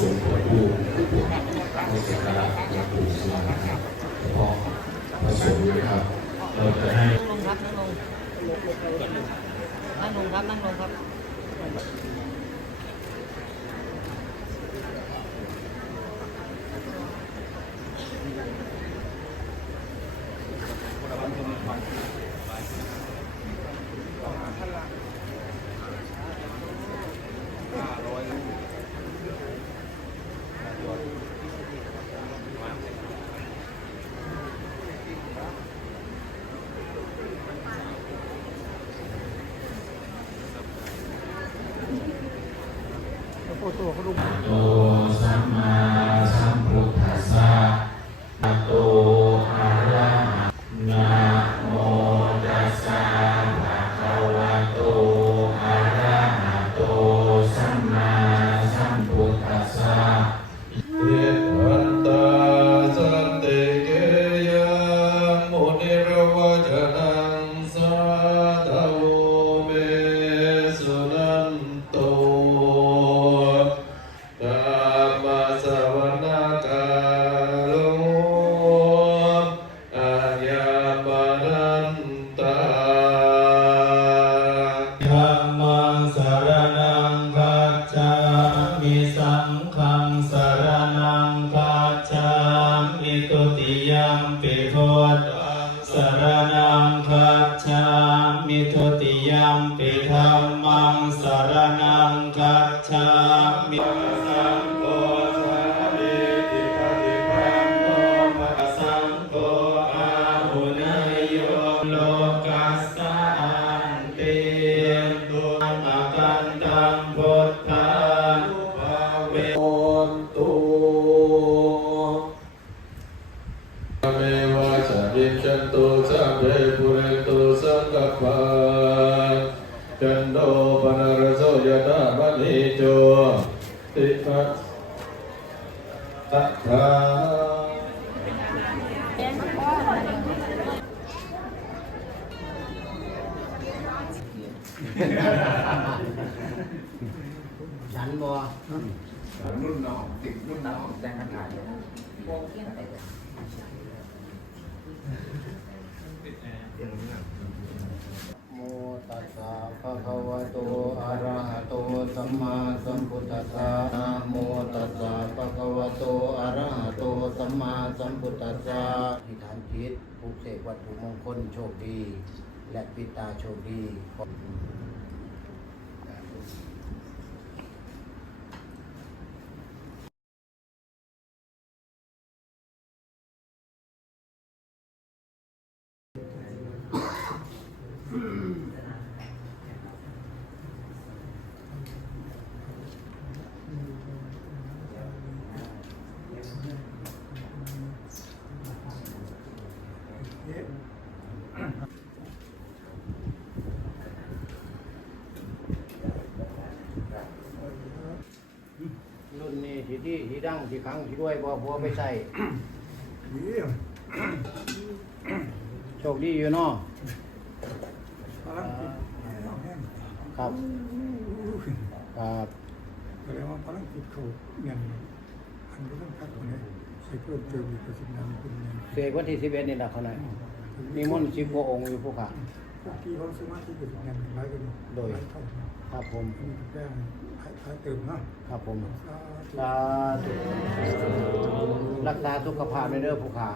สมฆ์รองผู้ป่วให้สักการะหลวงปู่สุวรรณนะรับแล้วก็พระสงฆ์นะครับ เราจะให้นั่งลงครับนั่งลงนั่งลงครับนั่งลงครับ โตสัมมาสัมพุทธั มังสรณังคัจฉามิสังฆังสรณังคัจฉามิตุติยัมปิพุทธังสรณังคัจฉามิตุติยัมปิธัมมังสรณังคัจฉามิสัง ฉันตุสัพเพปุเรุ่นน้องติดรุ่นน้องแต่งกันถ่ายเลยนะโมตัสสะภะคะวะโตอะระหะโตสัมมาสัมพุทธัสสะนะโมตัสสะภะคะวะโตอะระหะโตสัมมาสัมพุทธัสสะอธิษฐานจิตปลุกเสกวัตถุมงคลโชคดี และปิตาโชคดี รุ่นนี้ ที่ที่ที่ดังที่ครั้งที่ด้วยบ่พัวไปใส่โชคดีอยู่เนาะครับครับแสดงว่าพลังจิตเขาเงินอันนี้ต้องพักคนนี้ใช้เพิ่มเติมอีกประสิทธิ์นำเป็นเงินเสกวันที่สิบเอ็ดนี่แหละเขาไหนมีมนต์สิบกว่าองค์อยู่ผู้ขาพวกที่เขาสมาธิเป็นเงินหลายกันโดยหลายเท่า ครับผมอันนี้แก้ท้ายเติมนะครับผมสาธุสาธุรักษาสุขภาพในเด้อผู้ขา